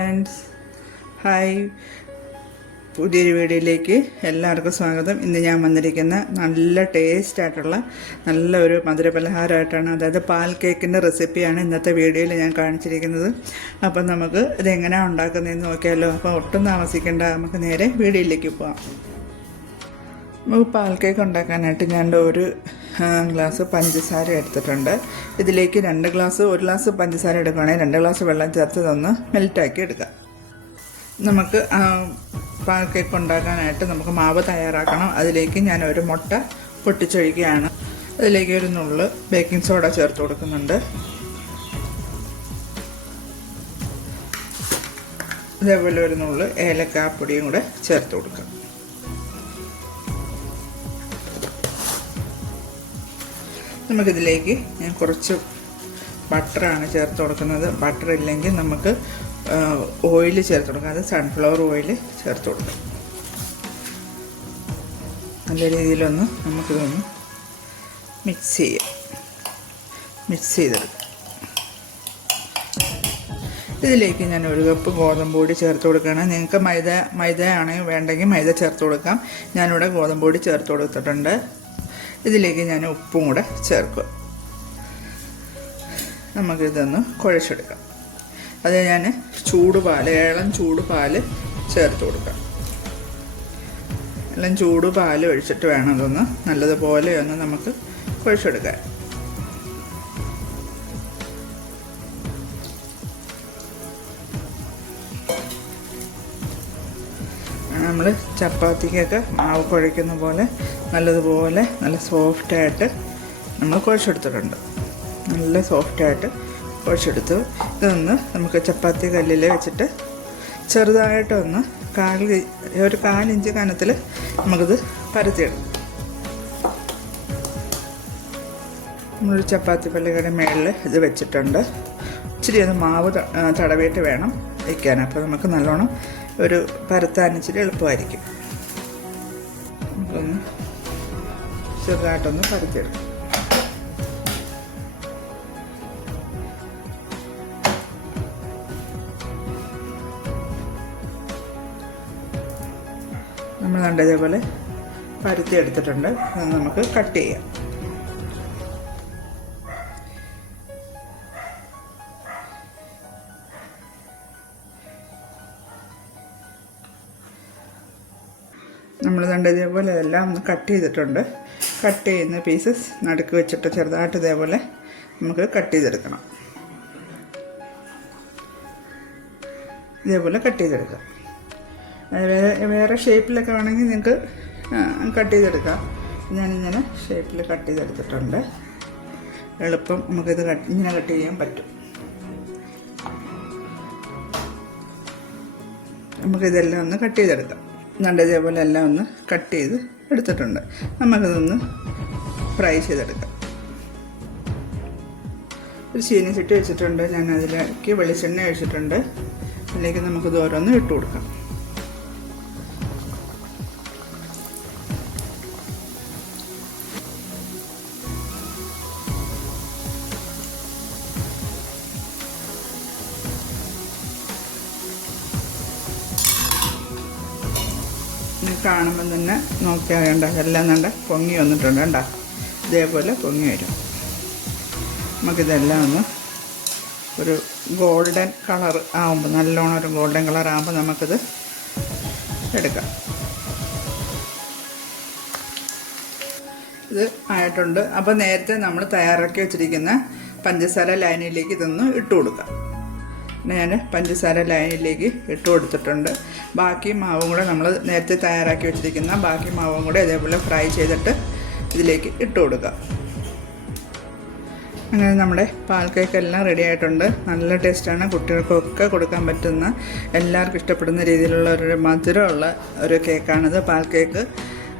Friends hi പുതിയൊരു വീഡിയോയിലേക്ക് എല്ലാവർക്കും സ്വാഗതം. ഇന്ന് ഞാൻ വന്നിരിക്കുന്ന നല്ല ടേസ്റ്റ് ആയിട്ടുള്ള നല്ല ഒരു മധുരപലഹാരമായിട്ടാണ് അതായത് പാൽ കേക്കിന്റെ റെസിപ്പിയാണ് ഇന്നത്തെ വീഡിയോയിൽ ഞാൻ കാണിച്ചിരിക്കുന്നത്. അപ്പം നമുക്ക് ഇതെങ്ങനെയാണ് ഉണ്ടാക്കുന്നതെന്ന് നോക്കിയാലോ. അപ്പോൾ ഒട്ടും താമസിക്കേണ്ട നമുക്ക് നേരെ വീഡിയോയിലേക്ക് പോവാം. നമുക്ക് പാൽ കേക്ക് ഉണ്ടാക്കാനായിട്ട് ഞാൻ ഒരു ഗ്ലാസ് പഞ്ചസാര എടുത്തിട്ടുണ്ട്. ഇതിലേക്ക് രണ്ട് ഗ്ലാസ് ഒരു ഗ്ലാസ് പഞ്ചസാര എടുക്കുകയാണെങ്കിൽ രണ്ട് ഗ്ലാസ് വെള്ളം ചേർത്ത് ഇതൊന്ന് മെൽറ്റാക്കി എടുക്കാം നമുക്ക് കേക്ക് ഉണ്ടാക്കാനായിട്ട് നമുക്ക് മാവ് തയ്യാറാക്കണം. അതിലേക്ക് ഞാൻ ഒരു മുട്ട പൊട്ടിച്ചൊഴിക്കുകയാണ്. അതിലേക്ക് ഒരു നുള്ള് ബേക്കിംഗ് സോഡ ചേർത്ത് കൊടുക്കുന്നുണ്ട്. ഇതേപോലെ ഒരു നുള്ള് ഏലക്കാപ്പൊടിയും കൂടെ ചേർത്ത് കൊടുക്കാം. നമുക്കിതിലേക്ക് ഞാൻ കുറച്ച് ബട്ടറാണ് ചേർത്ത് കൊടുക്കുന്നത്. ബട്ടർ ഇല്ലെങ്കിൽ നമുക്ക് ഓയിൽ ചേർത്ത് കൊടുക്കാം. അത് സൺഫ്ലവർ ഓയിൽ ചേർത്ത് കൊടുക്കാം. നല്ല രീതിയിലൊന്ന് നമുക്കിതൊന്ന് മിക്സ് ചെയ്യാം. മിക്സ് ചെയ്തെടുക്കാം. ഇതിലേക്ക് ഞാൻ ഒരു കപ്പ് ഗോതമ്പ് പൊടി ചേർത്ത് കൊടുക്കുകയാണ്. നിങ്ങൾക്ക് മൈദ മൈദ ആണെങ്കിൽ വേണ്ടെങ്കിൽ മൈദ ചേർത്ത് കൊടുക്കാം. ഞാനിവിടെ ഗോതമ്പ് പൊടി ചേർത്ത് കൊടുത്തിട്ടുണ്ട്. ഇതിലേക്ക് ഞാൻ ഉപ്പും കൂടെ ചേർക്കുക. നമുക്കിതൊന്ന് കുഴച്ചെടുക്കാം. അത് ഞാൻ ചൂട് പാൽ ഏളം ചൂട് പാൽ ചേർത്ത് കൊടുക്കാം. എല്ലാം ചൂട് പാൽ ഒഴിച്ചിട്ട് വേണം അതൊന്ന് നല്ലതുപോലെ ഒന്ന് നമുക്ക് കുഴച്ചെടുക്കാൻ. നമ്മൾ ചപ്പാത്തിക്കൊക്കെ മാവ് കുഴയ്ക്കുന്ന പോലെ നല്ലതുപോലെ നല്ല സോഫ്റ്റായിട്ട് നമ്മൾ കുഴച്ചെടുത്തിട്ടുണ്ട്. നല്ല സോഫ്റ്റായിട്ട് കുഴച്ചെടുത്തു. ഇതൊന്ന് നമുക്ക് ചപ്പാത്തി കല്ലിൽ വെച്ചിട്ട് ചെറുതായിട്ടൊന്ന് കാൽ ഒരു കാലിഞ്ച് കനത്തിൽ നമുക്കിത് പരത്തിയിടാം നമ്മളൊരു ചപ്പാത്തി പള്ളിയുടെ മേളിൽ ഇത് വെച്ചിട്ടുണ്ട്. ഇച്ചിരി ഒന്ന് മാവ് തടവിയിട്ട് വേണം വയ്ക്കാൻ അപ്പോൾ നമുക്ക് നല്ലോണം ഒരു പരത്താൻ ഇച്ചിരി എളുപ്പമായിരിക്കും. നമുക്കൊന്ന് ചെറുതായിട്ടൊന്ന് പരത്തിയെടുക്കാം. നമ്മൾ കണ്ടതേപോലെ പരുത്തി എടുത്തിട്ടുണ്ട് അത് നമുക്ക് കട്ട് ചെയ്യാം. നമ്മൾ കണ്ട ഇതേപോലെ എല്ലാം ഒന്ന് കട്ട് ചെയ്തിട്ടുണ്ട്. കട്ട് ചെയ്യുന്ന പീസസ് നടുക്ക് വെച്ചിട്ട് ചെറുതായിട്ട് ഇതേപോലെ നമുക്ക് കട്ട് ചെയ്തെടുക്കണം. ഇതേപോലെ കട്ട് ചെയ്തെടുക്കാം. വേറെ ഷേപ്പിലൊക്കെ വേണമെങ്കിൽ നിങ്ങൾക്ക് കട്ട് ചെയ്തെടുക്കാം. ഞാനിങ്ങനെ ഷേപ്പിൽ കട്ട് ചെയ്തെടുത്തിട്ടുണ്ട്. എളുപ്പം നമുക്കിത് കട്ട് ഇങ്ങനെ കട്ട് ചെയ്യാൻ പറ്റും. നമുക്കിതെല്ലാം ഒന്ന് കട്ട് ചെയ്തെടുക്കാം. നല്ല ഇതേപോലെ എല്ലാം ഒന്ന് കട്ട് ചെയ്ത് എടുത്തിട്ടുണ്ട്. നമുക്കിതൊന്ന് ഫ്രൈ ചെയ്തെടുക്കാം. ഒരു ചീനി ചട്ടി വെച്ചിട്ടുണ്ട്. ഞാൻ അതിലേക്ക് വെളിച്ചെണ്ണ ഒഴിച്ചിട്ടുണ്ട്. അതിലേക്ക് നമുക്കിത് ഓരോന്ന് ഇട്ട് കൊടുക്കാം. ഇത് കാണുമ്പം തന്നെ നോക്കിയാൽ വേണ്ട എല്ലാം കണ്ട പൊങ്ങി വന്നിട്ടുണ്ട് കണ്ട? ഇതേപോലെ പൊങ്ങി വരും. നമുക്കിതെല്ലാം ഒന്ന് ഒരു ഗോൾഡൻ കളർ ആകുമ്പോൾ നല്ലോണം ഒരു ഗോൾഡൻ കളർ ആകുമ്പോൾ നമുക്കിത് എടുക്കാം. ഇത് ആയിട്ടുണ്ട്. അപ്പോൾ നേരത്തെ നമ്മൾ തയ്യാറാക്കി വെച്ചിരിക്കുന്ന പഞ്ചസാര ലൈനിലേക്ക് ഇതൊന്ന് ഇട്ട് കൊടുക്കാം. ഞാൻ പഞ്ചസാര ലൈനിലേക്ക് ഇട്ട് കൊടുത്തിട്ടുണ്ട്. ബാക്കി മാവും കൂടെ നമ്മൾ നേരത്തെ തയ്യാറാക്കി വെച്ചിരിക്കുന്ന ബാക്കി മാവും കൂടെ ഇതേപോലെ ഫ്രൈ ചെയ്തിട്ട് ഇതിലേക്ക് ഇട്ട് കൊടുക്കാം. അങ്ങനെ നമ്മുടെ പാൽ കേക്ക് എല്ലാം റെഡി ആയിട്ടുണ്ട്. നല്ല ടേസ്റ്റാണ് കുട്ടികൾക്കൊക്കെ കൊടുക്കാൻ പറ്റുന്ന എല്ലാവർക്കും ഇഷ്ടപ്പെടുന്ന രീതിയിലുള്ള ഒരു മധുരമുള്ള ഒരു കേക്കാണിത് പാൽ കേക്ക്.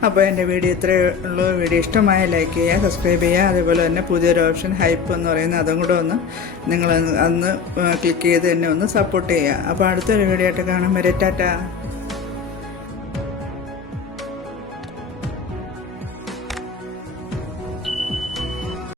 അപ്പോൾ എന്റെ വീഡിയോ ഇത്രയേ ഉള്ളൂ. വീഡിയോ ഇഷ്ടമായ ലൈക്ക് ചെയ്യുക സബ്സ്ക്രൈബ് ചെയ്യുക. അതേപോലെ തന്നെ പുതിയൊരു ഓപ്ഷൻ ഹൈപ്പ് എന്ന് പറയുന്ന അതും കൂടെ ഒന്ന് നിങ്ങൾ അന്ന് ക്ലിക്ക് ചെയ്ത് എന്നെ ഒന്ന് സപ്പോർട്ട് ചെയ്യുക. അപ്പോൾ അടുത്തൊരു വീഡിയോ ആയിട്ട് കാണാൻ വരെ. ടാറ്റ.